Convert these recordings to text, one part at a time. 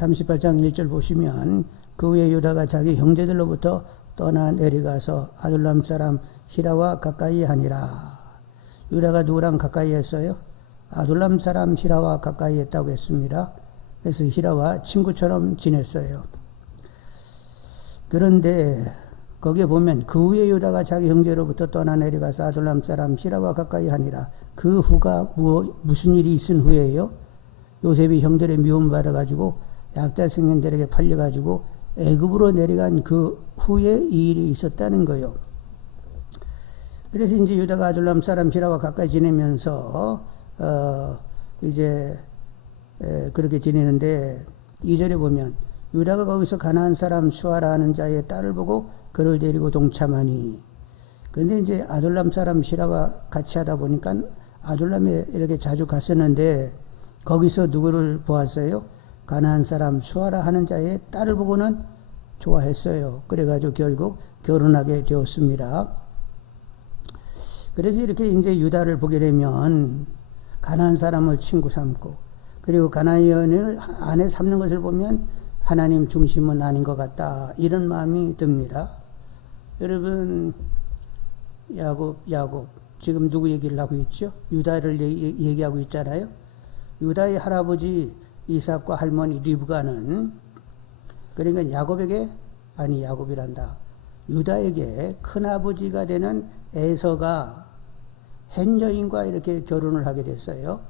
38장 1절 보시면 그 후에 유다가 자기 형제들로부터 떠나 내려가서 아둘람 사람 히라와 가까이 하니라. 유다가 누구랑 가까이 했어요? 아둘람 사람 히라와 가까이 했다고 했습니다. 그래서 히라와 친구처럼 지냈어요. 그런데 거기에 보면 그 후에 유다가 자기 형제로부터 떠나 내려가서 아둘람 사람 히라와 가까이 하니라. 그 후가 무슨 일이 있은 후에요? 요셉이 형들의 미움 받아가지고 약자 생년들에게 팔려가지고 애굽으로 내려간 그 후에 이 일이 있었다는 거예요. 그래서 이제 유다가 아둘람 사람 히라와 가까이 지내면서 이제 그렇게 지내는데 2절에 보면 유다가 거기서 가나안 사람 수아라 하는 자의 딸을 보고 그를 데리고 동참하니. 근데 이제 아둘람 사람 히라와 같이 하다 보니까 아둘람에 이렇게 자주 갔었는데 거기서 누구를 보았어요? 가나안 사람 수아라 하는 자의 딸을 보고는 좋아했어요. 그래가지고 결국 결혼하게 되었습니다. 그래서 이렇게 이제 유다를 보게 되면 가나안 사람을 친구 삼고 그리고 가나안 여인을 아내 삼는 것을 보면 하나님 중심은 아닌 것 같다. 이런 마음이 듭니다. 여러분 야곱 지금 누구 얘기를 하고 있죠? 유다를 얘기하고 있잖아요. 유다의 할아버지 이삭과 할머니 리브가는 그러니까 야곱이란다. 유다에게 큰아버지가 되는 에서가 헷 여인과 이렇게 결혼을 하게 됐어요.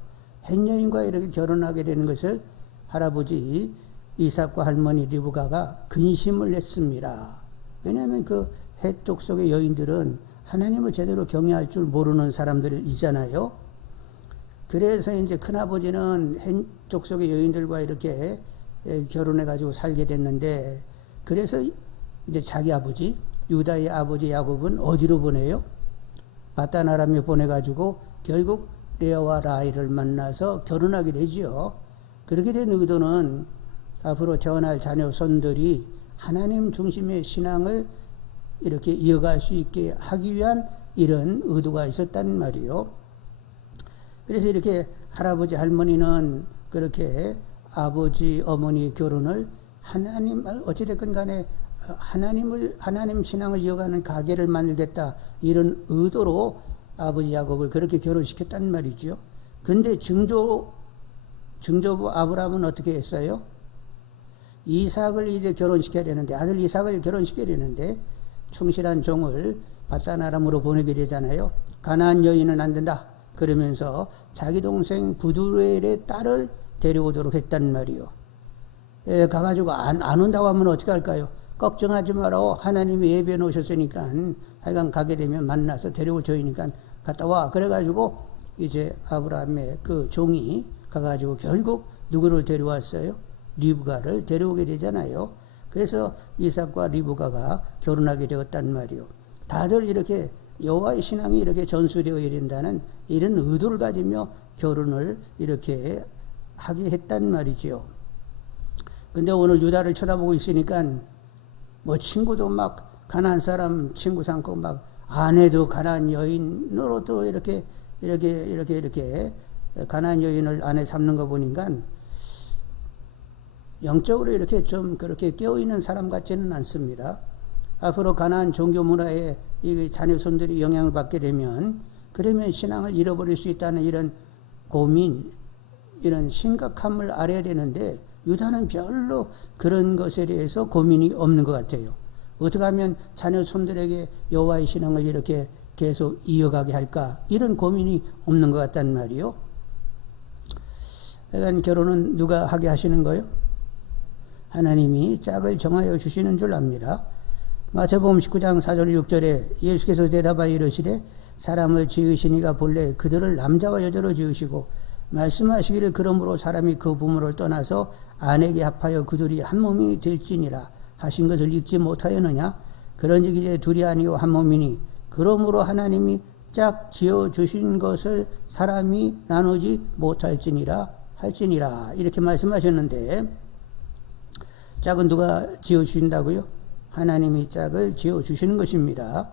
헷 여인과 이렇게 결혼하게 되는 것을 할아버지 이삭과 할머니 리브가가 근심을 했습니다. 왜냐하면 그 헷 족속의 여인들은 하나님을 제대로 경외할 줄 모르는 사람들이잖아요. 그래서 이제 큰아버지는 헷 족속의 여인들과 이렇게 결혼해가지고 살게 됐는데, 그래서 이제 자기 아버지, 유다의 아버지 야곱은 어디로 보내요? 바단 아람에 보내가지고 결국 레아와 라헬을 만나서 결혼하게 되지요. 그렇게 된 의도는 앞으로 태어날 자녀 손들이 하나님 중심의 신앙을 이렇게 이어갈 수 있게 하기 위한 이런 의도가 있었단 말이요. 그래서 이렇게 할아버지 할머니는 그렇게 아버지 어머니 결혼을 어찌됐건 간에 하나님 신앙을 이어가는 가게를 만들겠다 이런 의도로 아버지 야곱을 그렇게 결혼시켰단 말이죠. 근데 증조부 아브라함은 어떻게 했어요? 이삭을 이제 결혼시켜야 되는데, 아들 이삭을 결혼시켜야 되는데 충실한 종을 바단 아람으로 보내게 되잖아요. 가나안 여인은 안 된다 그러면서 자기 동생 부두엘의 딸을 데려오도록 했단 말이요. 가가지고 안 온다고 하면 어떻게 할까요? 걱정하지 마라. 하나님이 예배해 놓으셨으니까 하여간 가게 되면 만나서 데려올 저희니까 갔다 와. 그래가지고 이제 아브라함의 그 종이 가가지고 결국 누구를 데려왔어요? 리브가를 데려오게 되잖아요. 그래서 이삭과 리브가가 결혼하게 되었단 말이요. 다들 이렇게 여호와의 신앙이 이렇게 전수되어야 된다는 이런 의도를 가지며 결혼을 이렇게 하게 했단 말이죠. 근데 오늘 유다를 쳐다보고 있으니까 뭐 친구도 막 가나안 사람 친구 삼고 막 아내도 가나안 여인으로 또 이렇게 가나안 여인을 아내 삼는 거 보니까 영적으로 이렇게 좀 그렇게 깨어있는 사람 같지는 않습니다. 앞으로 가나안 종교 문화에 이 자녀손들이 영향을 받게 되면 그러면 신앙을 잃어버릴 수 있다는 이런 고민, 이런 심각함을 알아야 되는데 유다는 별로 그런 것에 대해서 고민이 없는 것 같아요. 어떻게 하면 자녀손들에게 여호와의 신앙을 이렇게 계속 이어가게 할까, 이런 고민이 없는 것 같단 말이요. 그러니까 결혼은 누가 하게 하시는 거예요? 하나님이 짝을 정하여 주시는 줄 압니다. 마태복음 19장 4절 6절에 예수께서 대답하여 이르시되 사람을 지으시니가 본래 그들을 남자와 여자로 지으시고 말씀하시기를 그러므로 사람이 그 부모를 떠나서 아내에게 합하여 그들이 한 몸이 될지니라 하신 것을 읽지 못하였느냐? 그런즉 이제 둘이 아니요 한 몸이니 그러므로 하나님이 짝 지어주신 것을 사람이 나누지 못할지니라 이렇게 말씀하셨는데, 짝은 누가 지어주신다고요? 하나님이 짝을 지어주시는 것입니다.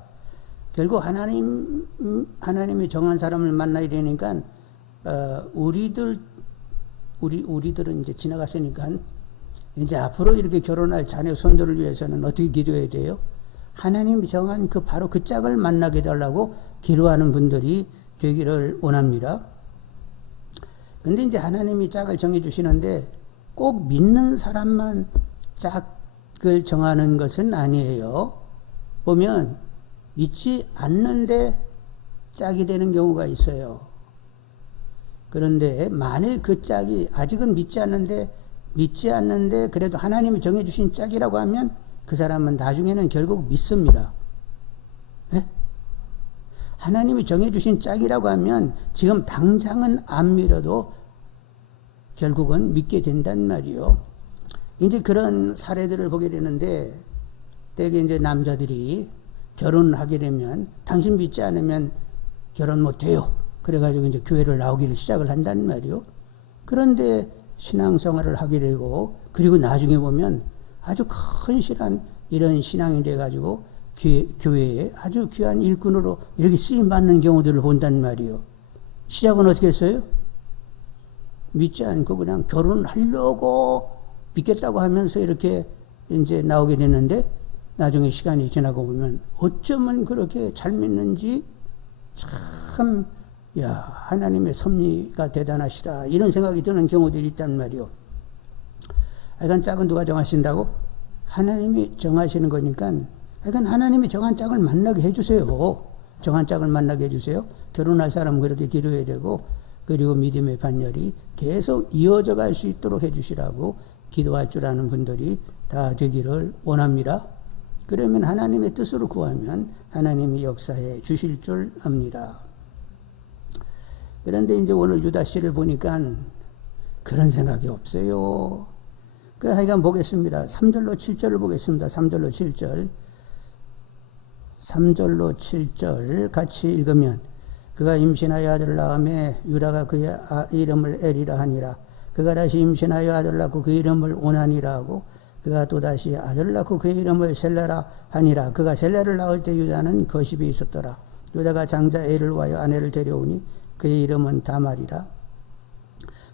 결국 하나님이 정한 사람을 만나야 되니까 우리들은 이제 지나갔으니까 이제 앞으로 이렇게 결혼할 자녀 손들을 위해서는 어떻게 기도해야 돼요? 하나님이 정한 그 바로 그 짝을 만나게 해달라고 기도하는 분들이 되기를 원합니다. 근데 이제 하나님이 짝을 정해주시는데 꼭 믿는 사람만 짝을 정하는 것은 아니에요. 보면 믿지 않는데 짝이 되는 경우가 있어요. 그런데 만일 그 짝이 아직은 믿지 않는데 그래도 하나님이 정해주신 짝이라고 하면 그 사람은 나중에는 결국 믿습니다. 네? 하나님이 정해주신 짝이라고 하면 지금 당장은 안 믿어도 결국은 믿게 된단 말이요. 이제 그런 사례들을 보게 되는데 대개 이제 남자들이 결혼을 하게 되면 당신 믿지 않으면 결혼 못해요. 그래가지고 이제 교회를 나오기를 시작을 한단 말이요. 그런데 신앙생활을 하게 되고 그리고 나중에 보면 아주 큰실한 이런 신앙이 돼가지고 교회에 아주 귀한 일꾼으로 이렇게 쓰임받는 경우들을 본단 말이요. 시작은 어떻게 했어요? 믿지 않고 그냥 결혼하려고 믿겠다고 하면서 이렇게 이제 나오게 되는데 나중에 시간이 지나고 보면 어쩌면 그렇게 잘 믿는지 참, 야, 하나님의 섭리가 대단하시다. 이런 생각이 드는 경우들이 있단 말이요. 하여간 짝은 누가 정하신다고? 하나님이 정하시는 거니까, 하여간 하나님이 정한 짝을 만나게 해주세요. 정한 짝을 만나게 해주세요. 결혼할 사람은 그렇게 기도해야 되고, 그리고 믿음의 반열이 계속 이어져 갈 수 있도록 해주시라고 기도할 줄 아는 분들이 다 되기를 원합니다. 그러면 하나님의 뜻으로 구하면 하나님이 역사해 주실 줄 압니다. 그런데 이제 오늘 유다 씨를 보니까 그런 생각이 없어요. 그 하여간 보겠습니다. 3절로 7절을 보겠습니다. 3절로 7절. 3절로 7절 같이 읽으면 그가 임신하여 아들을 낳음에 유다가 그의 이름을 에리라 하니라. 그가 다시 임신하여 아들을 낳고 그 이름을 오나니라 하고 그가 또다시 아들을 낳고 그의 이름을 셀라라 하니라. 그가 셀라를 낳을 때 유다는 거십이 있었더라. 유다가 장자 엘을 와여 아내를 데려오니 그의 이름은 다말이라.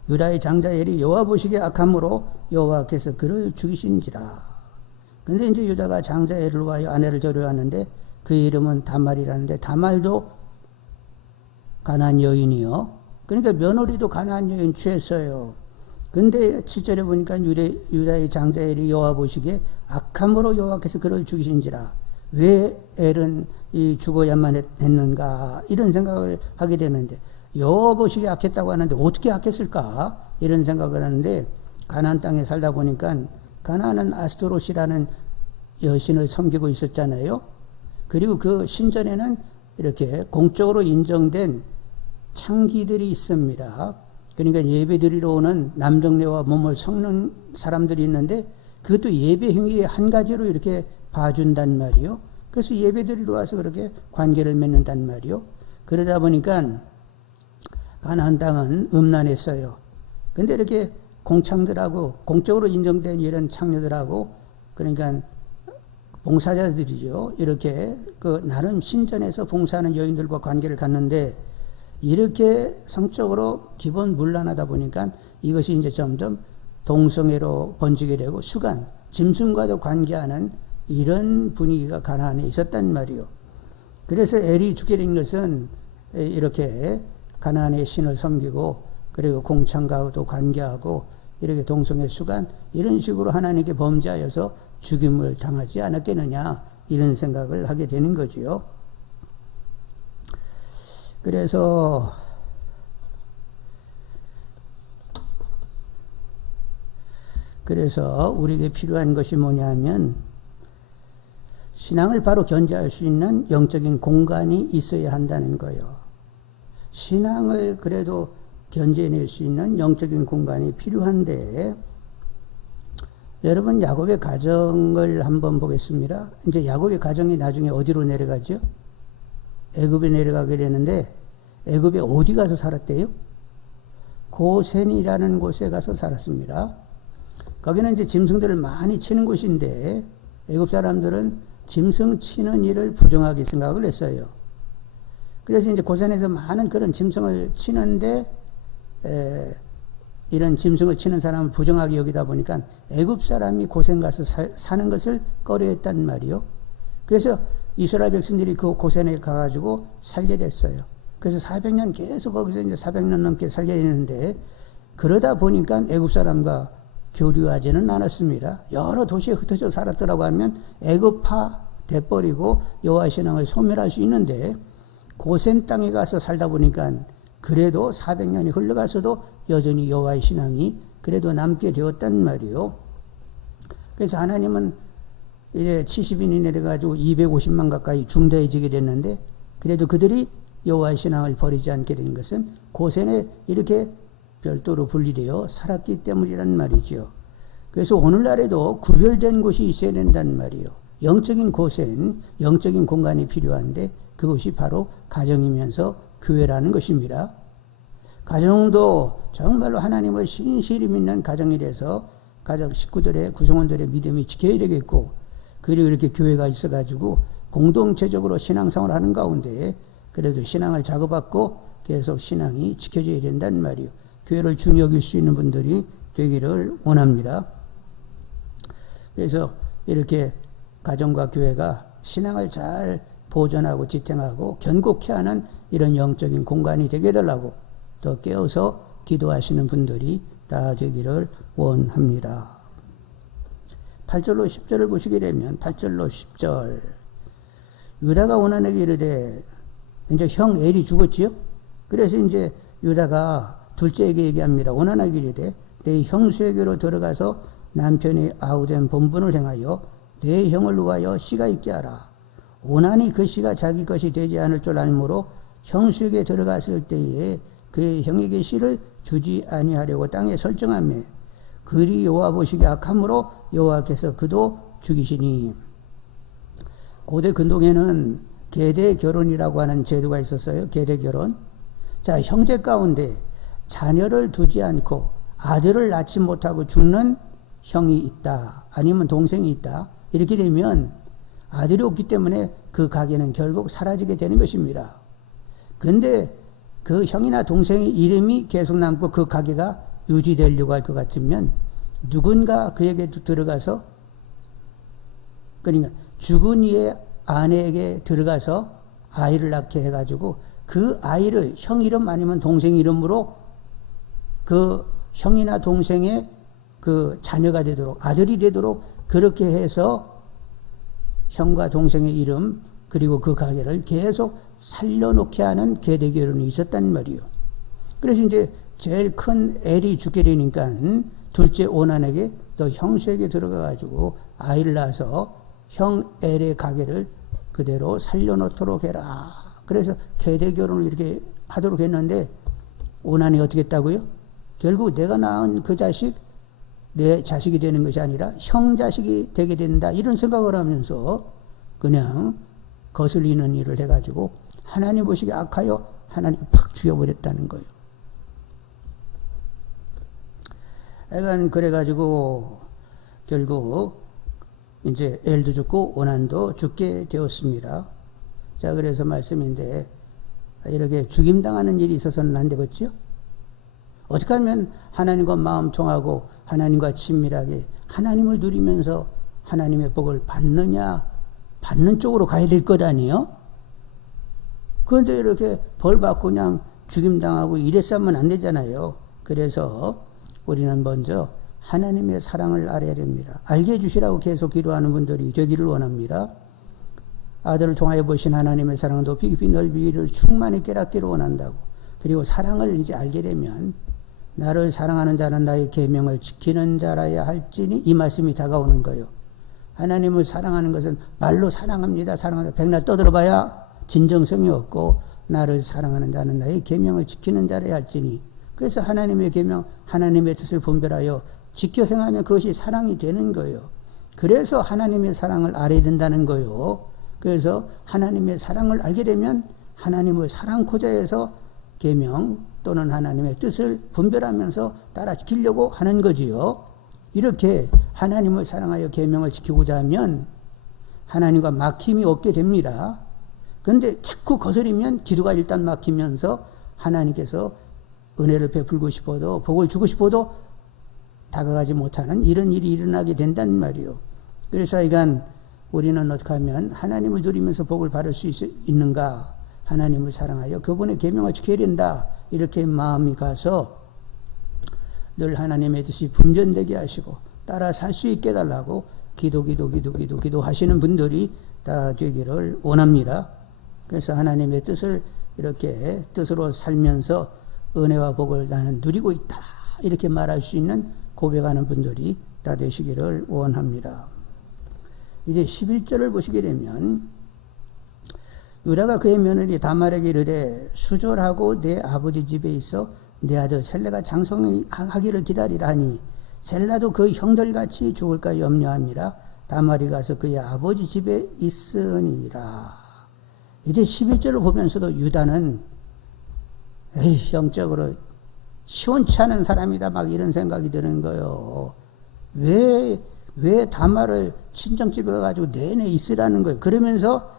유다의 장자 엘이 여호와 보시기에 악함으로 여호와께서 그를 죽이신지라. 근데 이제 유다가 장자 엘을 와여 아내를 데려왔는데 그의 이름은 다말이라는데 다말도 가나안 여인이요. 그러니까 며느리도 가나안 여인 취했어요. 근데 7절에 보니까 유다의 장자 엘이 여호와 보시기에 악함으로 여호와께서 그를 죽이신지라. 왜 엘은 죽어야만 했는가 이런 생각을 하게 되는데 여호와 보시기에 악했다고 하는데 어떻게 악했을까 이런 생각을 하는데 가나안 땅에 살다 보니까 가나안은 아스토롯이라는 여신을 섬기고 있었잖아요. 그리고 그 신전에는 이렇게 공적으로 인정된 창기들이 있습니다. 그러니까 예배 드리러 오는 남정네와 몸을 섞는 사람들이 있는데 그것도 예배 행위의 한 가지로 이렇게 봐준단 말이요. 그래서 예배 드리러 와서 그렇게 관계를 맺는단 말이요. 그러다 보니까 가나안 땅은 음란했어요. 근데 이렇게 공창들하고 공적으로 인정된 이런 창녀들하고 그러니까 봉사자들이죠. 이렇게 그 나름 신전에서 봉사하는 여인들과 관계를 갖는데 이렇게 성적으로 기본 문란하다 보니까 이것이 이제 점점 동성애로 번지게 되고 수간, 짐승과도 관계하는 이런 분위기가 가나안에 있었단 말이요. 그래서 엘이 죽게 된 것은 이렇게 가나안의 신을 섬기고 그리고 공창과도 관계하고 이렇게 동성애 수간 이런 식으로 하나님께 범죄하여서 죽임을 당하지 않았겠느냐 이런 생각을 하게 되는 거지요. 그래서 우리에게 필요한 것이 뭐냐면 신앙을 바로 견지할 수 있는 영적인 공간이 있어야 한다는 거예요. 신앙을 그래도 견제해낼 수 있는 영적인 공간이 필요한데 여러분 야곱의 가정을 한번 보겠습니다. 이제 야곱의 가정이 나중에 어디로 내려가죠? 애굽에 내려가게 되는데 애굽에 어디 가서 살았대요? 고센이라는 곳에 가서 살았습니다. 거기는 이제 짐승들을 많이 치는 곳인데 애굽 사람들은 짐승 치는 일을 부정하게 생각을 했어요. 그래서 이제 고센에서 많은 그런 짐승을 치는데 이런 짐승을 치는 사람을 부정하게 여기다 보니까 애굽 사람이 고센 가서 사는 것을 꺼려했단 말이요. 그래서 이스라엘 백성들이 그 고센에 가가지고 살게 됐어요. 그래서 400년 계속 거기서 이제 400년 넘게 살게 되는데, 그러다 보니까 애굽 사람과 교류하지는 않았습니다. 여러 도시에 흩어져 살았더라고 하면 애굽파 돼버리고 여호와 신앙을 소멸할 수 있는데, 고센 땅에 가서 살다 보니까 그래도 400년이 흘러가서도 여전히 여호와의 신앙이 그래도 남게 되었단 말이요. 그래서 하나님은 이제 70인이 내려가지고 250만 가까이 중대해지게 됐는데, 그래도 그들이 여호와의 신앙을 버리지 않게 된 것은 고센에 이렇게 별도로 분리되어 살았기 때문이란 말이죠. 그래서 오늘날에도 구별된 곳이 있어야 된다는 말이요. 영적인 고센, 영적인 공간이 필요한데 그것이 바로 가정이면서 교회라는 것입니다. 가정도 정말로 하나님을 신실히 믿는 가정이 돼서 가정 식구들의 구성원들의 믿음이 지켜야 되겠고, 그리고 이렇게 교회가 있어가지고 공동체적으로 신앙생활을 하는 가운데 그래도 신앙을 자극받고 계속 신앙이 지켜져야 된다는 말이에요. 교회를 중히 여길 수 있는 분들이 되기를 원합니다. 그래서 이렇게 가정과 교회가 신앙을 잘 보존하고 지탱하고 견고케 하는 이런 영적인 공간이 되게 해달라고 더 깨어서 기도하시는 분들이 다 되기를 원합니다. 8절로 10절을 보시게 되면 8절로 10절, 유다가 오난에게 이르되, 이제 형 엘이 죽었지요. 그래서 이제 유다가 둘째에게 얘기합니다. 오난에게 이르되 내 형수에게로 들어가서 남편이 아우된 본분을 행하여 내 형을 위하여 씨가 있게 하라. 오난이 그 씨가 자기 것이 되지 않을 줄 알므로 형수에게 들어갔을 때에 그의 형에게 씨를 주지 아니하려고 땅에 설정하며, 그리 여호와 보시기에 악함으로 여호와께서 그도 죽이시니. 고대 근동에는 계대 결혼이라고 하는 제도가 있었어요. 계대 결혼. 자, 형제 가운데 자녀를 두지 않고 아들을 낳지 못하고 죽는 형이 있다, 아니면 동생이 있다, 이렇게 되면 아들이 없기 때문에 그 가게는 결국 사라지게 되는 것입니다. 근데 그 형이나 동생의 이름이 계속 남고 그 가게가 유지되려고 할 것 같으면 누군가 그에게 들어가서, 그러니까 죽은 이의 아내에게 들어가서 아이를 낳게 해가지고 그 아이를 형 이름 아니면 동생 이름으로 그 형이나 동생의 그 자녀가 되도록, 아들이 되도록 그렇게 해서 형과 동생의 이름 그리고 그 가게를 계속 살려놓게 하는 계대결혼이 있었단 말이에요. 그래서 이제 제일 큰 엘이 죽게 되니까 둘째 오난에게 너 형수에게 들어가가지고 아이를 낳아서 형 엘의 가게를 그대로 살려놓도록 해라. 그래서 계대결혼을 이렇게 하도록 했는데, 오난이 어떻게 했다고요? 결국 내가 낳은 그 자식 내 자식이 되는 것이 아니라 형 자식이 되게 된다, 이런 생각을 하면서 그냥 거슬리는 일을 해가지고 하나님 보시기에 악하여 하나님 팍 죽여버렸다는 거예요. 약간 그래가지고 결국 이제 엘도 죽고 오난도 죽게 되었습니다. 자, 그래서 말씀인데, 이렇게 죽임당하는 일이 있어서는 안 되겠죠? 어떻게 하면 하나님과 마음 통하고 하나님과 친밀하게 하나님을 누리면서 하나님의 복을 받느냐, 받는 쪽으로 가야 될 것 아니에요? 그런데 이렇게 벌 받고 그냥 죽임당하고 이랬으면 안 되잖아요. 그래서 우리는 먼저 하나님의 사랑을 알아야 됩니다. 알게 해주시라고 계속 기도하는 분들이 되기를 원합니다. 아들을 통하여 보신 하나님의 사랑은 높이 깊이 넓이를 충만히 깨닫기를 원한다고. 그리고 사랑을 이제 알게 되면 나를 사랑하는 자는 나의 계명을 지키는 자라야 할지니, 이 말씀이 다가오는 거예요. 하나님을 사랑하는 것은 말로 사랑합니다, 사랑합니다, 백날 떠들어봐야 진정성이 없고, 나를 사랑하는 자는 나의 계명을 지키는 자라야 할지니. 그래서 하나님의 계명, 하나님의 뜻을 분별하여 지켜 행하면 그것이 사랑이 되는 거예요. 그래서 하나님의 사랑을 알아야 된다는 거예요. 그래서 하나님의 사랑을 알게 되면 하나님을 사랑코자 해서 계명 또는 하나님의 뜻을 분별하면서 따라 지키려고 하는 거지요. 이렇게 하나님을 사랑하여 계명을 지키고자 하면 하나님과 막힘이 없게 됩니다. 그런데 자꾸 거스리면 기도가 일단 막히면서 하나님께서 은혜를 베풀고 싶어도 복을 주고 싶어도 다가가지 못하는 이런 일이 일어나게 된다는 말이요. 그래서 이간 우리는 어떻게 하면 하나님을 누리면서 복을 받을 수 있는가? 하나님을 사랑하여 그분의 계명을 지켜야 된다. 이렇게 마음이 가서 늘 하나님의 뜻이 분전되게 하시고 따라 살 수 있게 해달라고 기도하시는 분들이 다 되기를 원합니다. 그래서 하나님의 뜻을 이렇게 뜻으로 살면서 은혜와 복을 나는 누리고 있다. 이렇게 말할 수 있는 고백하는 분들이 다 되시기를 원합니다. 이제 11절을 보시게 되면 유다가 그의 며느리 다말에게 이르되 수절하고 내 아버지 집에 있어 내 아들 셀라가 장성하기를 기다리라 하니 셀라도 그 형들같이 죽을까 염려함이라 다말이 가서 그의 아버지 집에 있으니라. 이제 11절을 보면서도 유다는 영적으로 시원치 않은 사람이다 막 이런 생각이 드는 거예요. 왜 다말을 친정집에 가가지고 내내 있으라는 거예요. 그러면서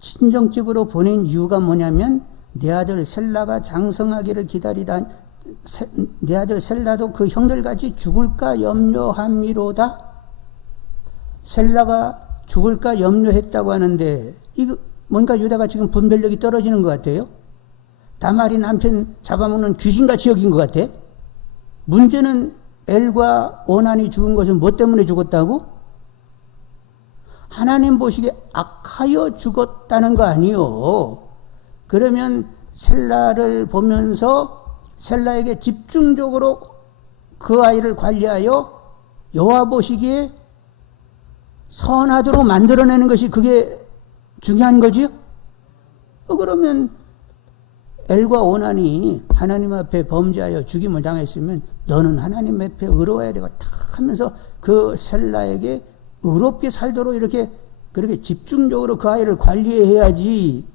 친정집으로 보낸 이유가 뭐냐면 내 아들 셀라가 장성하기를 기다리다 내 아들 셀라도 그 형들같이 죽을까 염려함이로다. 셀라가 죽을까 염려했다고 하는데 이거 뭔가 유다가 지금 분별력이 떨어지는 것 같아요. 다말이 남편 잡아먹는 귀신같이 여긴 것 같아. 문제는 엘과 오난이 죽은 것은 뭐 때문에 죽었다고? 하나님 보시기에 악하여 죽었다는 거 아니요. 그러면 셀라를 보면서 셀라에게 집중적으로 그 아이를 관리하여 여호와 보시기에 선하도록 만들어내는 것이 그게 중요한 거지요? 그러면 엘과 오난이 하나님 앞에 범죄하여 죽임을 당했으면 너는 하나님 앞에 의로워야 되고 탁 하면서 그 셀라에게 의롭게 살도록 이렇게 그렇게 집중적으로 그 아이를 관리해야지.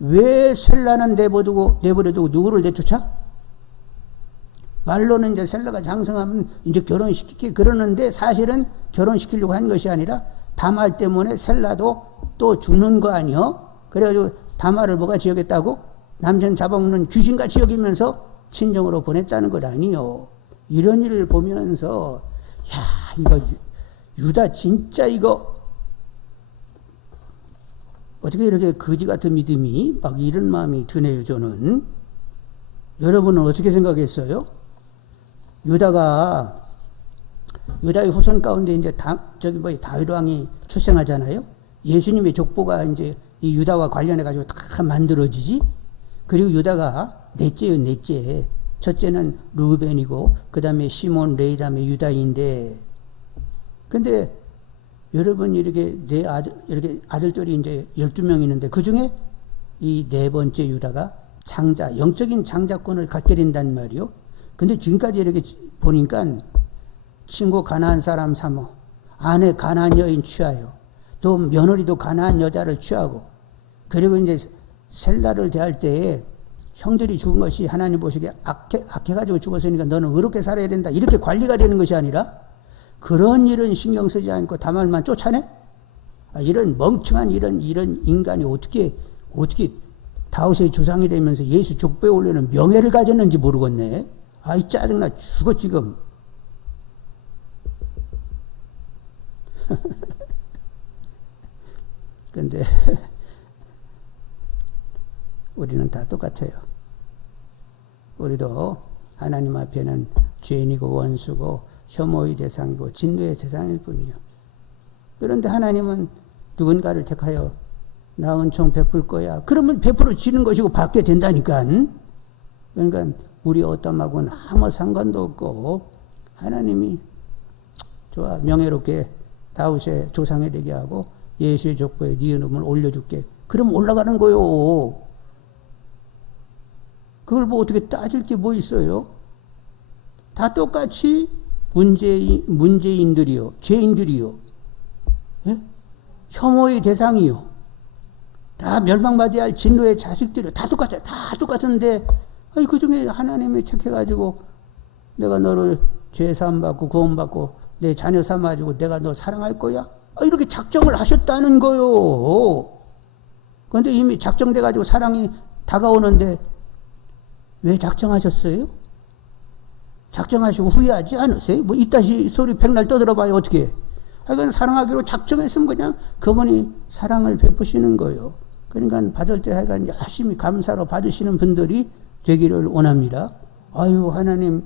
왜 셀라는 내버려두고 누구를 내쫓아? 말로는 이제 셀라가 장성하면 이제 결혼시키게 그러는데 사실은 결혼시키려고 한 것이 아니라 다말 때문에 셀라도 또 죽는 거 아니요? 그래가지고 다말을 뭐가 지어겠다고? 남편 잡아먹는 귀신같이 여기면서 친정으로 보냈다는 것 아니요? 이런 일을 보면서 야 이거 유다 진짜 이거 어떻게 이렇게 거지 같은 믿음이 막 이런 마음이 드네요. 저는. 여러분은 어떻게 생각했어요? 유다의 후손 가운데 이제 다윗 왕이 출생하잖아요. 예수님의 족보가 이제 이 유다와 관련해 가지고 다 만들어지지. 그리고 유다가 넷째. 첫째는 루벤이고 그다음에 시몬, 레위, 다음에 유다인데. 근데 여러분 이렇게 이렇게 아들들이 이제 12명 있는데 그 중에 이 네 번째 유다가 영적인 장자권을 갖게 된단 말이요. 근데 지금까지 이렇게 보니까 친구 가나안 사람 삼어, 아내 가나안 여인 취하여, 또 며느리도 가나안 여자를 취하고, 그리고 이제 셀라를 대할 때에 형들이 죽은 것이 하나님 보시기에 악해가지고 죽었으니까 너는 의롭게 살아야 된다. 이렇게 관리가 되는 것이 아니라 그런 일은 신경 쓰지 않고 다말만 쫓아내? 이런 멍청한 이런 인간이 어떻게 다윗의 조상이 되면서 예수 족보에 올리는 명예를 가졌는지 모르겠네. 아이 짜증나 죽어 지금. 근데 우리는 다 똑같아요. 우리도 하나님 앞에는 죄인이고 원수고 혐오의 대상이고 진노의 대상일 뿐이요. 그런데 하나님은 누군가를 택하여 나 은총 베풀 거야. 그러면 베풀어 지는 것이고 받게 된다니까. 그러니까 우리 어떠하고는 아무 상관도 없고 하나님이 좋아 명예롭게 다윗의 조상이 되게 하고 예수의 족보에 네 이름을 올려줄게. 그럼 올라가는 거요. 그걸 뭐 어떻게 따질 게 뭐 있어요? 다 똑같이 문제인들이요, 죄인들이요, 예? 혐오의 대상이요, 다 멸망받아야 할 진노의 자식들이요. 다 똑같아요. 다 똑같은데 그 중에 하나님이 택해가지고 내가 너를 죄사함받고 구원받고 내 자녀 삼아가지고 내가 너 사랑할 거야? 이렇게 작정을 하셨다는 거요. 그런데 이미 작정돼가지고 사랑이 다가오는데 왜 작정하셨어요? 작정하시고 후회하지 않으세요? 뭐 이따시 소리 백날 떠들어봐요. 어떻게 해? 하여간 사랑하기로 작정했으면 그냥 그분이 사랑을 베푸시는 거예요. 그러니까 받을 때 하여간 열심히 감사로 받으시는 분들이 되기를 원합니다. 아유, 하나님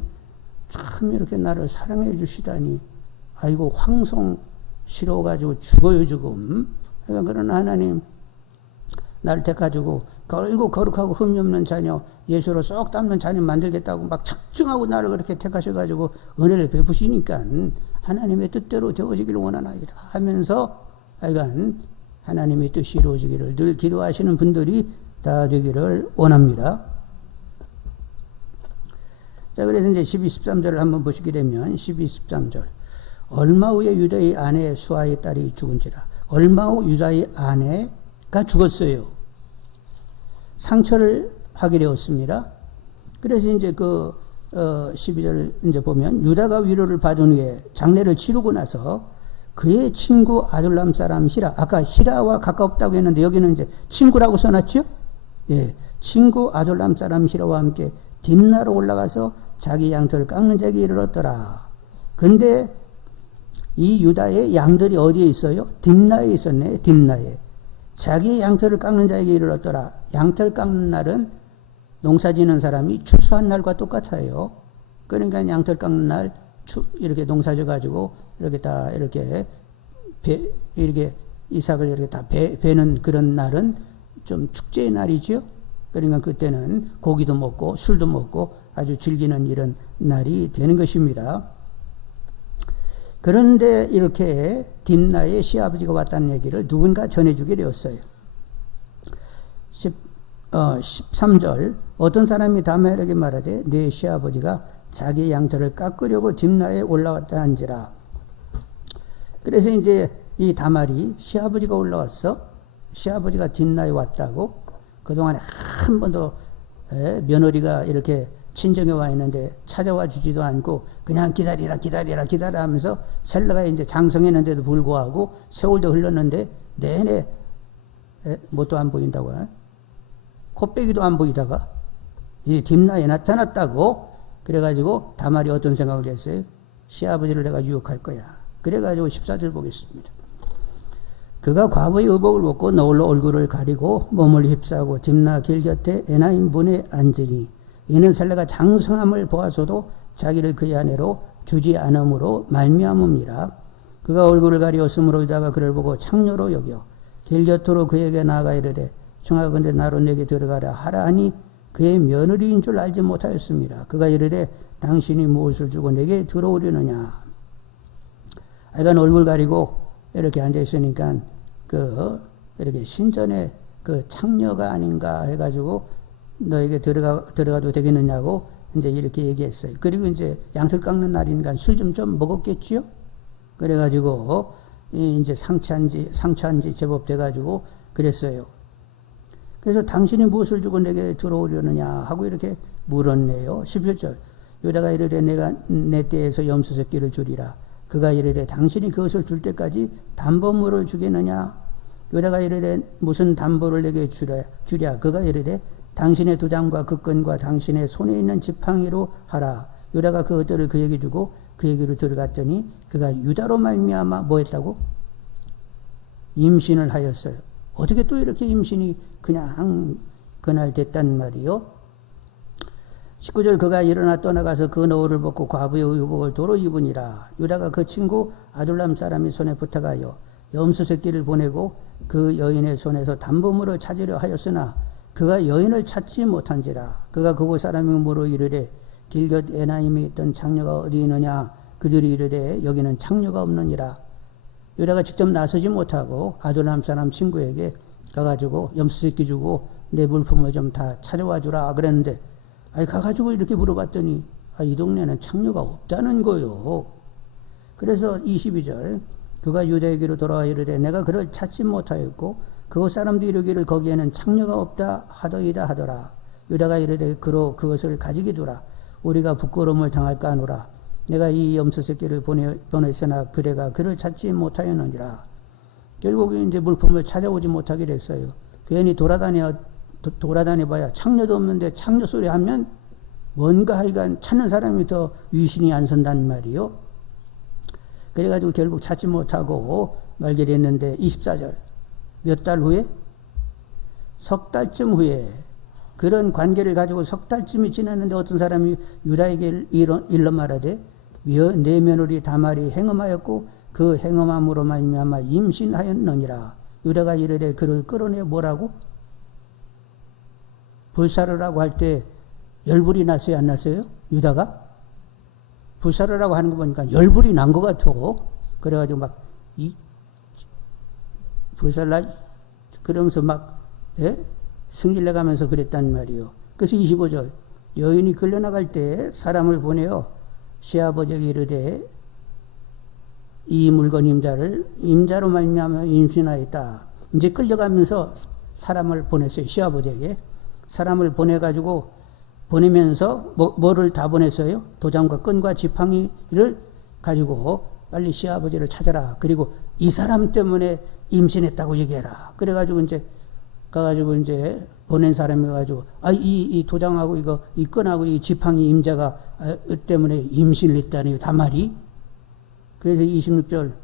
참 이렇게 나를 사랑해 주시다니. 아이고, 황송 싫어가지고 죽어요, 지금. 그러니까 그런 하나님, 나를 택가지고 걸고 거룩하고 흠이 없는 자녀, 예수로 쏙 닮는 자녀 만들겠다고 막 작정하고 나를 그렇게 택하셔가지고 은혜를 베푸시니까 하나님의 뜻대로 되어지기를 원하나이다 하면서 하여간 하나님의 뜻이 이루어지기를 늘 기도하시는 분들이 다 되기를 원합니다. 자, 그래서 이제 12, 13절을 한번 보시게 되면 12, 13절. 얼마 후에 유다의 아내 수아의 딸이 죽은지라. 얼마 후 유다의 아내가 죽었어요. 상처를 하게 되었습니다. 그래서 이제 12절 이제 보면 유다가 위로를 받은 후에 장례를 치르고 나서 그의 친구 아둘람 사람 히라, 아까 히라와 가깝다고 했는데 여기는 이제 친구라고 써놨죠? 예, 친구 아둘람 사람 히라와 함께 딥나로 올라가서 자기 양털을 깎는 자에게 이르렀더라. 근데 이 유다의 양들이 어디에 있어요? 딥나에 있었네. 딥나에. 자기 양털을 깎는 자에게 이르렀더라. 양털 깎는 날은 농사 지는 사람이 추수한 날과 똑같아요. 그러니까 양털 깎는 날 이렇게 농사 져가지고 이렇게 다 이렇게 이렇게 이삭을 이렇게 다 베는 그런 날은 좀 축제의 날이죠. 그러니까 그때는 고기도 먹고 술도 먹고 아주 즐기는 이런 날이 되는 것입니다. 그런데 이렇게 딥나의 시아버지가 왔다는 얘기를 누군가 전해주게 되었어요. 13절 어떤 사람이 다말에게 말하되 내 시아버지가 자기 양털을 깎으려고 딥나에 올라왔다 한지라. 그래서 이제 이 다말이 시아버지가 올라왔어. 시아버지가 딥나에 왔다고. 그동안에 한 번도 며느리가 이렇게 친정에 와 있는데 찾아와 주지도 않고 그냥 기다리라 하면서 셀라가 이제 장성했는데도 불구하고 세월도 흘렀는데 내내 뭣도 안 보인다고. 코빼기도 안 보이다가 이 딥나에 나타났다고. 그래가지고 다말이 어떤 생각을 했어요? 시아버지를 내가 유혹할 거야. 그래가지고 14절 보겠습니다. 그가 과부의 의복을 벗고 너울로 얼굴을 가리고 몸을 휩싸고 딥나 길 곁에 에나임 문에 앉으니 이는 셀라가 장성함을 보아서도 자기를 그의 아내로 주지 않음으로 말미암음이라. 그가 얼굴을 가리었으므로 유다가 그를 보고 창녀로 여겨 길 곁으로 그에게 나아가 이르되 청하건대 나로 내게 들어가라 하라 하니 그의 며느리인 줄 알지 못하였습니다. 그가 이르되 당신이 무엇을 주고 내게 들어오려느냐. 하여간 얼굴 가리고 이렇게 앉아 있으니까 이렇게 신전에 창녀가 아닌가 해가지고 너에게 들어가도 되겠느냐고 이제 이렇게 얘기했어요. 그리고 이제 양털 깎는 날이니까 술 좀 먹었겠지요? 그래가지고 이제 상처한 지 제법 돼가지고 그랬어요. 그래서 당신이 무엇을 주고 내게 들어오려느냐 하고 이렇게 물었네요. 11절 유다가 이르되 내가 내 떼에서 염소 새끼를 주리라. 그가 이르되 당신이 그것을 줄 때까지 담보물을 주겠느냐. 유다가 이르되 무슨 담보를 내게 주랴. 그가 이르되 당신의 도장과 그건과 당신의 손에 있는 지팡이로 하라. 유다가 그것들을 그에게 주고 그에게로 들어갔더니 그가 유다로 말미암아 뭐 했다고? 임신을 하였어요. 어떻게 또 이렇게 임신이 그냥 그날 됐단 말이요. 19절 그가 일어나 떠나가서 그 너울을 벗고 과부의 의복을 도로 입으니라. 유다가 그 친구 아둘람 사람이 손에 부탁하여 염소 새끼를 보내고 그 여인의 손에서 담보물을 찾으려 하였으나 그가 여인을 찾지 못한지라. 그가 그곳 사람이 물어 이르되 길곁 에나임에 있던 창녀가 어디 있느냐. 그들이 이르되 여기는 창녀가 없느니라. 유다가 직접 나서지 못하고 아둘람 사람 친구에게 가가지고 염소 새끼 주고 내 물품을 좀 다 찾아와 주라 그랬는데 가가지고 이렇게 물어봤더니 이 동네는 창녀가 없다는 거요. 그래서 22절 그가 유다에게로 돌아와 이르되 내가 그를 찾지 못하였고 그곳 사람들이 이르기를 거기에는 창녀가 없다 하더이다 하더라. 유다가 이르되 그로 그것을 가지게 두라. 우리가 부끄러움을 당할까 하노라. 내가 이 염소 새끼를 보냈으나 그대가 그를 찾지 못하였느니라. 결국 이제 물품을 찾아오지 못하게 됐어요. 괜히 돌아다녀봐야 창녀도 없는데 창녀 소리 하면 뭔가 하여간 찾는 사람이 더 위신이 안 선단 말이요. 그래가지고 결국 찾지 못하고 말게 됐는데 24절 몇 달 후에? 석 달쯤 후에 그런 관계를 가지고 석 달쯤이 지났는데 어떤 사람이 유다에게 일러 말하되 내 며느리 다말이 행음하였고 그 행음함으로 말미암아 임신하였느니라. 유다가 이르되 그를 끌어내 뭐라고? 불사르라고 할 때 열불이 났어요, 안 났어요? 유다가? 불사르라고 하는 거 보니까 열불이 난 것 같아. 그래가지고 막, 불살라, 그러면서 막, 예? 승질내 가면서 그랬단 말이요. 그래서 25절. 여인이 끌려나갈 때 사람을 보내어 시아버지에게 이르되 이 물건 임자로 말미암아 임신하였다. 이제 끌려가면서 사람을 보냈어요. 시아버지에게. 사람을 보내가지고 보내면서 뭐를 다 보냈어요? 도장과 끈과 지팡이를 가지고 빨리 시아버지를 찾아라. 그리고 이 사람 때문에 임신했다고 얘기해라. 그래가지고 이제 가가지고 이제 보낸 사람이 가지고 이 도장하고 이 끈하고 이 지팡이 임자가 때문에 임신을 했다니 다말이. 그래서 26절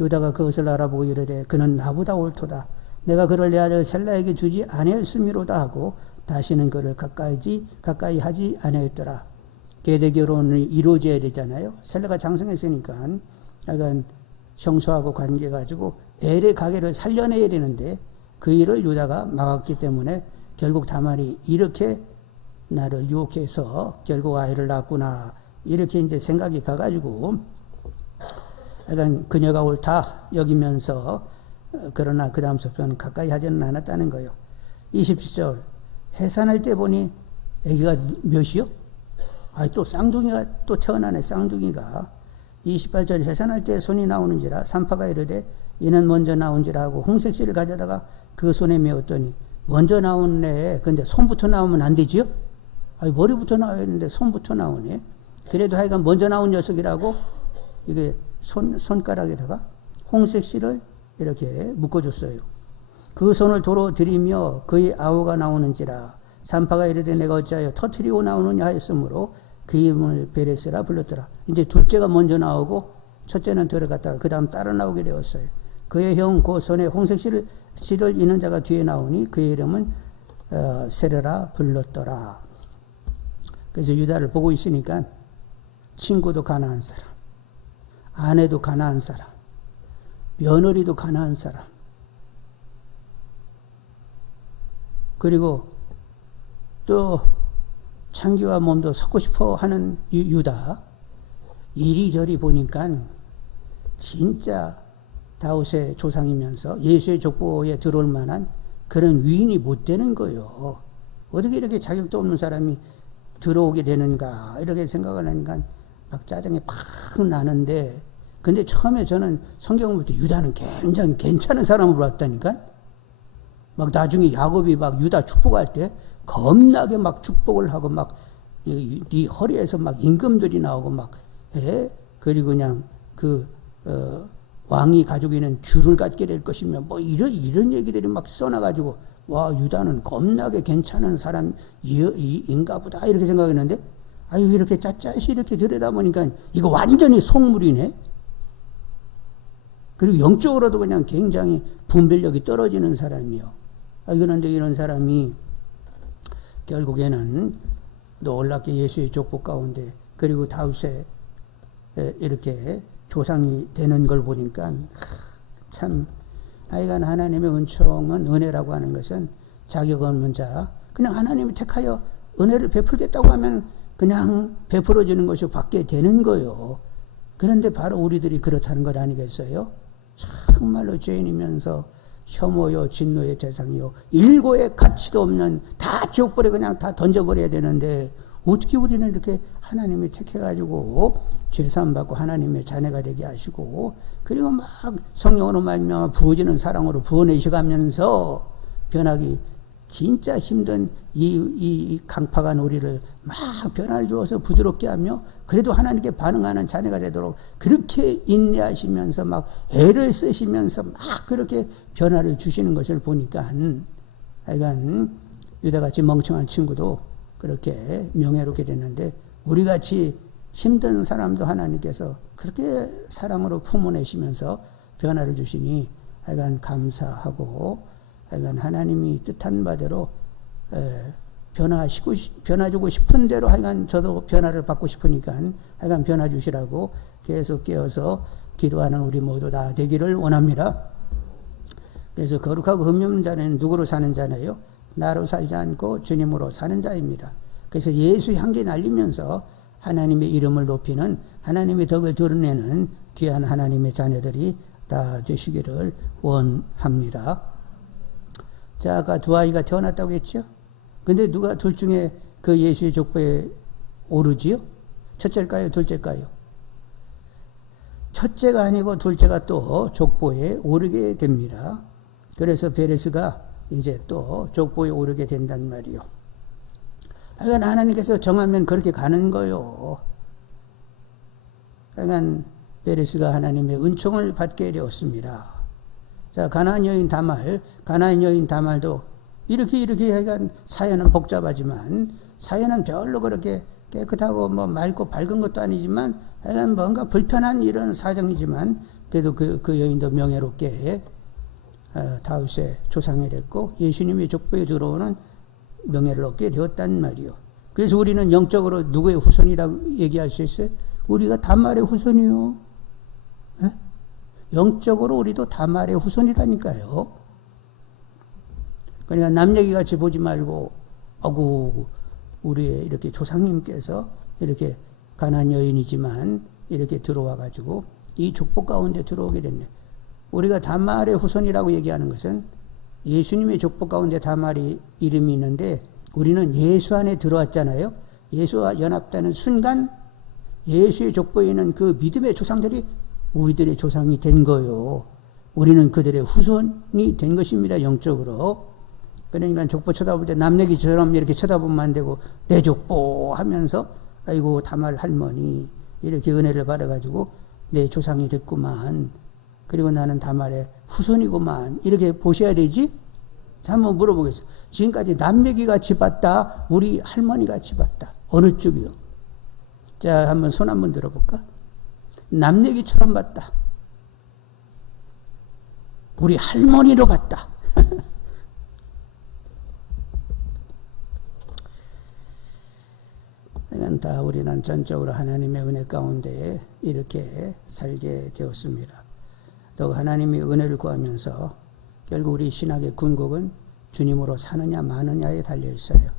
유다가 그것을 알아보고 이르되 그는 나보다 옳도다. 내가 그를 내 아들 셀라에게 주지 아니하였음이로다 하고 다시는 그를 가까이 하지 아니하였더라. 계대 결혼이 이루어져야 되잖아요. 셀라가 장성했으니까 약간 형수하고 관계 가지고 엘의 가게를 살려내야 되는데 그 일을 유다가 막았기 때문에 결국 다말이 이렇게 나를 유혹해서 결국 아이를 낳았구나 이렇게 이제 생각이 가가지고 약간 그녀가 옳다 여기면서 그러나 그 다음 속편은 가까이 하지는 않았다는 거예요. 27절 해산할 때 보니 아기가 몇이요? 또 쌍둥이가 또 태어나네. 쌍둥이가 28절 해산할 때 손이 나오는지라 산파가 이르되 이는 먼저 나온지라 하고 홍색실을 가져다가 그 손에 메었더니 먼저 나오네. 근데 손부터 나오면 안 되지요? 머리부터 나와야 되는데 손부터 나오네. 그래도 하여간 먼저 나온 녀석이라고 이게 손가락에다가 홍색실을 이렇게 묶어줬어요. 그 손을 도로 들이며 그의 아우가 나오는지라 산파가 이르되 내가 어찌하여 터트리고 나오느냐 하였으므로 그 이름을 베레스라 불렀더라. 이제 둘째가 먼저 나오고 첫째는 들어갔다가 그 다음 따라 나오게 되었어요. 그의 형 그 손에 홍색실을 이는 자가 뒤에 나오니 그의 이름은 세르라 불렀더라. 그래서 유다를 보고 있으니까 친구도 가난한 사람, 아내도 가난한 사람, 며느리도 가난한 사람, 그리고 또 창기와 몸도 섞고 싶어 하는 유다. 이리저리 보니까 진짜 다윗의 조상이면서 예수의 족보에 들어올 만한 그런 위인이 못 되는 거예요. 어떻게 이렇게 자격도 없는 사람이 들어오게 되는가 이렇게 생각을 하니까 막 짜증이 팍 나는데, 근데 처음에 저는 성경을 볼 때 유다는 굉장히 괜찮은 사람으로 봤다니까. 막 나중에 야곱이 막 유다 축복할 때 겁나게 막 축복을 하고 막 네 허리에서 막 임금들이 나오고 막 그리고 그냥 왕이 가지고 있는 귤을 갖게 될 것이며 뭐 이런 얘기들이 막 써놔가지고 와 유다는 겁나게 괜찮은 사람인가 보다 이렇게 생각했는데 이렇게 짜짜시 이렇게 들여다보니까 이거 완전히 속물이네. 그리고 영적으로도 그냥 굉장히 분별력이 떨어지는 사람이요. 그런데 이런 사람이 결국에는 놀랍게 예수의 족보 가운데 그리고 다윗에 이렇게 조상이 되는 걸 보니까 참 하여간 하나님의 은총은 은혜라고 하는 것은 자격 없는 자 그냥 하나님이 택하여 은혜를 베풀겠다고 하면 그냥 베풀어지는 것이 받게 되는 거예요. 그런데 바로 우리들이 그렇다는 것 아니겠어요? 정말로 죄인이면서 혐오요 진노의 대상이요 일고의 가치도 없는 다 지옥불에 그냥 다 던져버려야 되는데 어떻게 우리는 이렇게 하나님이 택해가지고 죄사함 받고 하나님의 자녀가 되게 하시고 그리고 막 성령으로 말미암아 부어지는 사랑으로 부어내셔가면서 변하기 진짜 힘든 이 강팍한 우리를 막 변화를 주어서 부드럽게 하며 그래도 하나님께 반응하는 자녀가 되도록 그렇게 인내하시면서 막 애를 쓰시면서 막 그렇게 변화를 주시는 것을 보니까 하여간 유다같이 멍청한 친구도 그렇게 명예롭게 됐는데 우리같이 힘든 사람도 하나님께서 그렇게 사랑으로 품어내시면서 변화를 주시니 하여간 감사하고 하여간 하나님이 뜻한 바대로 변화주고 싶은 대로 하여간 저도 변화를 받고 싶으니까 하여간 변화 주시라고 계속 깨어서 기도하는 우리 모두 다 되기를 원합니다. 그래서 거룩하고 흠없는 자는 누구로 사는 자네요? 나로 살지 않고 주님으로 사는 자입니다. 그래서 예수 향기 날리면서 하나님의 이름을 높이는 하나님의 덕을 드러내는 귀한 하나님의 자녀들이 다 되시기를 원합니다. 자, 아까 두 아이가 태어났다고 했죠? 근데 누가 둘 중에 그 예수의 족보에 오르지요? 첫째일까요? 둘째일까요? 첫째가 아니고 둘째가 또 족보에 오르게 됩니다. 그래서 베레스가 이제 또 족보에 오르게 된단 말이요. 그러니까 하나님께서 정하면 그렇게 가는 거요. 그러니까 베레스가 하나님의 은총을 받게 되었습니다. 자, 가나안 여인 다말도 이렇게 하여간 사연은 복잡하지만 사연은 별로 그렇게 깨끗하고 뭐 맑고 밝은 것도 아니지만 하여간 뭔가 불편한 이런 사정이지만 그래도 그 여인도 명예롭게 다윗의 조상이 됐고 예수님의 족보에 들어오는 명예를 얻게 되었단 말이요. 그래서 우리는 영적으로 누구의 후손이라고 얘기할 수 있어요? 우리가 다말의 후손이요. 네? 영적으로 우리도 다말의 후손이라니까요. 그러니까 남 얘기같이 보지 말고 우리의 이렇게 조상님께서 이렇게 가난안 여인이지만 이렇게 들어와 가지고 이 족보 가운데 들어오게 됐네. 우리가 다말의 후손이라고 얘기하는 것은 예수님의 족보 가운데 다말이 이름이 있는데 우리는 예수 안에 들어왔잖아요. 예수와 연합되는 순간 예수의 족보에 있는 그 믿음의 조상들이 우리들의 조상이 된 거예요. 우리는 그들의 후손이 된 것입니다. 영적으로. 그러니까 족보 쳐다볼 때 남 얘기처럼 이렇게 쳐다보면 안 되고 내 족보 하면서 아이고 다말 할머니 이렇게 은혜를 받아가지고 내 조상이 됐구만. 그리고 나는 다말의 후손이구만. 이렇게 보셔야 되지? 자, 한번 물어보겠습니다. 지금까지 남 얘기 같이 봤다? 우리 할머니 같이 봤다? 어느 쪽이요? 자, 한번 손 한번 들어볼까? 남 얘기처럼 봤다. 우리 할머니로 봤다. 다 우리는 전적으로 하나님의 은혜 가운데 이렇게 살게 되었습니다. 또 하나님의 은혜를 구하면서 결국 우리 신학의 궁극은 주님으로 사느냐 마느냐에 달려 있어요.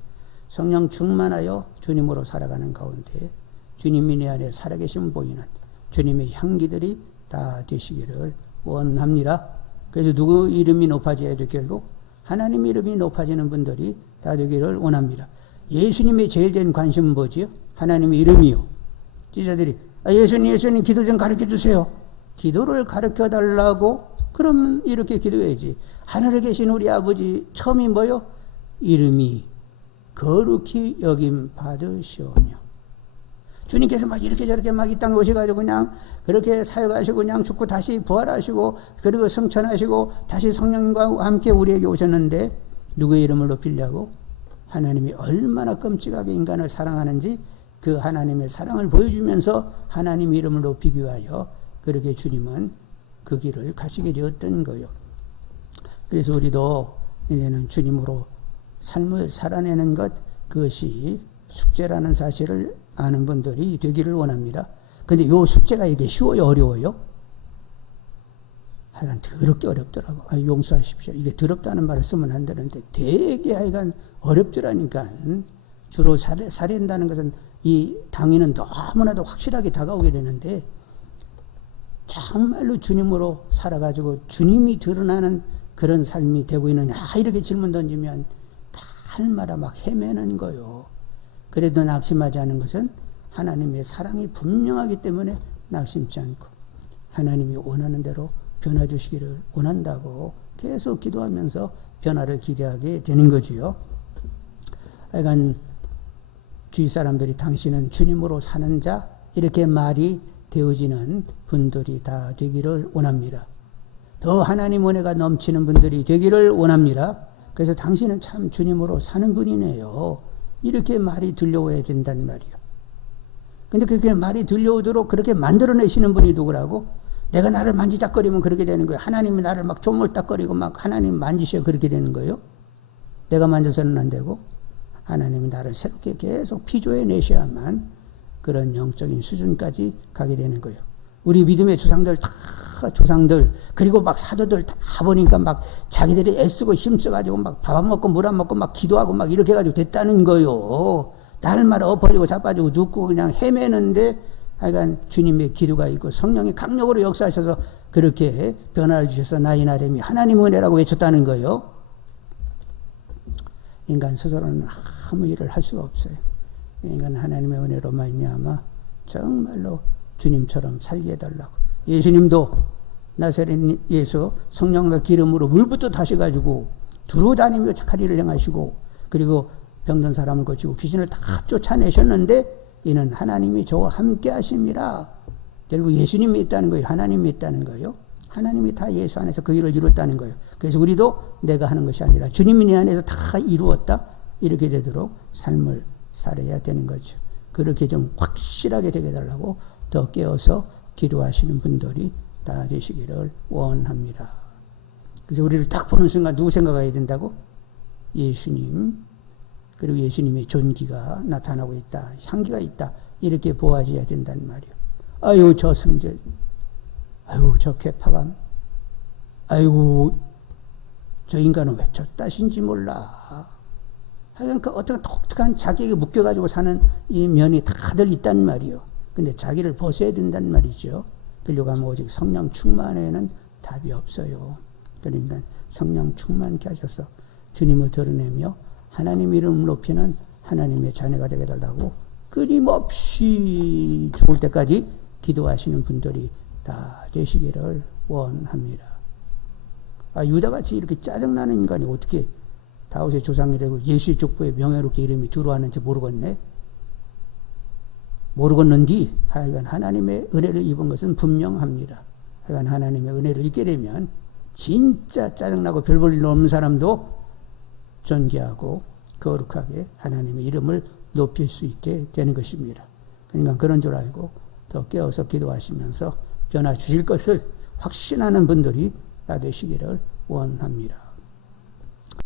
성령 충만하여 주님으로 살아가는 가운데 주님이 내 안에 살아계심을 보이는 주님의 향기들이 다 되시기를 원합니다. 그래서 누구 이름이 높아져야 돼? 결국 하나님 이름이 높아지는 분들이 다 되기를 원합니다. 예수님의 제일 된 관심은 뭐지요? 하나님의 이름이요. 지자들이 예수님 기도 좀 가르쳐 주세요. 기도를 가르쳐 달라고? 그럼 이렇게 기도해야지. 하늘에 계신 우리 아버지 처음이 뭐요? 이름이 거룩히 여김 받으시오며. 주님께서 막 이렇게 저렇게 막 이 땅에 오셔가지고 그냥 그렇게 사역하시고 그냥 죽고 다시 부활하시고 그리고 성천하시고 다시 성령님과 함께 우리에게 오셨는데 누구의 이름을 높이려고? 하나님이 얼마나 끔찍하게 인간을 사랑하는지 그 하나님의 사랑을 보여주면서 하나님 이름을 높이기 위하여 그렇게 주님은 그 길을 가시게 되었던 거예요. 그래서 우리도 이제는 주님으로 삶을 살아내는 것, 그것이 숙제라는 사실을 아는 분들이 되기를 원합니다. 근데 요 숙제가 이게 쉬워요, 어려워요? 하여간 더럽게 어렵더라고. 용서하십시오. 이게 더럽다는 말을 쓰면 안 되는데 되게 하여간 어렵더라니까. 주로 살인다는 것은 이 당위는 너무나도 확실하게 다가오게 되는데 정말로 주님으로 살아가지고 주님이 드러나는 그런 삶이 되고 있느냐 이렇게 질문 던지면 날마다 막 헤매는 거요. 그래도 낙심하지 않은 것은 하나님의 사랑이 분명하기 때문에 낙심치 않고 하나님이 원하는 대로 변화 주시기를 원한다고 계속 기도하면서 변화를 기대하게 되는 거지요. 하여간 주위 사람들이 당신은 주님으로 사는 자 이렇게 말이 되어지는 분들이 다 되기를 원합니다. 더 하나님 은혜가 넘치는 분들이 되기를 원합니다. 그래서 당신은 참 주님으로 사는 분이네요. 이렇게 말이 들려와야 된단 말이에요. 근데 그렇게 말이 들려오도록 그렇게 만들어내시는 분이 누구라고? 내가 나를 만지작거리면 그렇게 되는 거예요. 하나님이 나를 막 조물딱거리고 막 하나님 만지셔 그렇게 되는 거예요. 내가 만져서는 안 되고 하나님이 나를 새롭게 계속 피조해 내셔야만 그런 영적인 수준까지 가게 되는 거예요. 우리 믿음의 조상들 그리고 막 사도들 다 보니까 막 자기들이 애쓰고 힘써가지고 막 밥 안 먹고 물 안 먹고 막 기도하고 막 이렇게 해가지고 됐다는 거요. 날마다 엎어지고 자빠지고 눕고 그냥 헤매는데 하여간 주님의 기도가 있고 성령이 강력으로 역사하셔서 그렇게 변화를 주셔서 나의 나름이 하나님 은혜라고 외쳤다는 거예요. 인간 스스로는 아무 일을 할 수가 없어요. 인간 하나님의 은혜로 말미암아 정말로 주님처럼 살게 해달라고. 예수님도 나사렛 예수 성령과 기름으로 물부터 타셔가지고 두루 다니며 착하리를 행하시고 그리고 병든 사람을 고치고 귀신을 다 쫓아내셨는데 이는 하나님이 저와 함께 하심이라. 결국 예수님이 있다는 거예요. 하나님이 있다는 거예요. 하나님이 다 예수 안에서 그 일을 이뤘다는 거예요. 그래서 우리도 내가 하는 것이 아니라 주님이 내 안에서 다 이루었다. 이렇게 되도록 삶을 살아야 되는 거죠. 그렇게 좀 확실하게 되게 해달라고 더 깨어서 기도하시는 분들이 다 되시기를 원합니다. 그래서 우리를 딱 보는 순간 누구 생각해야 된다고? 예수님, 그리고 예수님의 존귀가 나타나고 있다. 향기가 있다. 이렇게 보아져야 된다는 말이에요. 아유 저 승질, 아유 저 괴파감, 아이고 저 인간은 왜 저 따신지 몰라. 하여간 그 어떤 독특한 자기에게 묶여가지고 사는 이 면이 다들 있단 말이에요. 근데 자기를 벗어야 된단 말이죠. 그러려고 하면 오직 성령 충만에는 답이 없어요. 그러니까 성령 충만케 하셔서 주님을 드러내며 하나님 이름을 높이는 하나님의 자녀가 되게 해달라고 끊임없이 죽을 때까지 기도하시는 분들이 다 되시기를 원합니다. 유다같이 이렇게 짜증나는 인간이 어떻게 다윗의 조상이 되고 예수의 족보에 명예롭게 이름이 들어왔는지 모르겠는디 하여간 하나님의 은혜를 입은 것은 분명합니다. 하여간 하나님의 은혜를 입게 되면 진짜 짜증나고 별 볼 일 없는 사람도 존귀하고 거룩하게 하나님의 이름을 높일 수 있게 되는 것입니다. 그러니까 그런 줄 알고 더 깨어서 기도하시면서 변화 주실 것을 확신하는 분들이 다 되시기를 원합니다.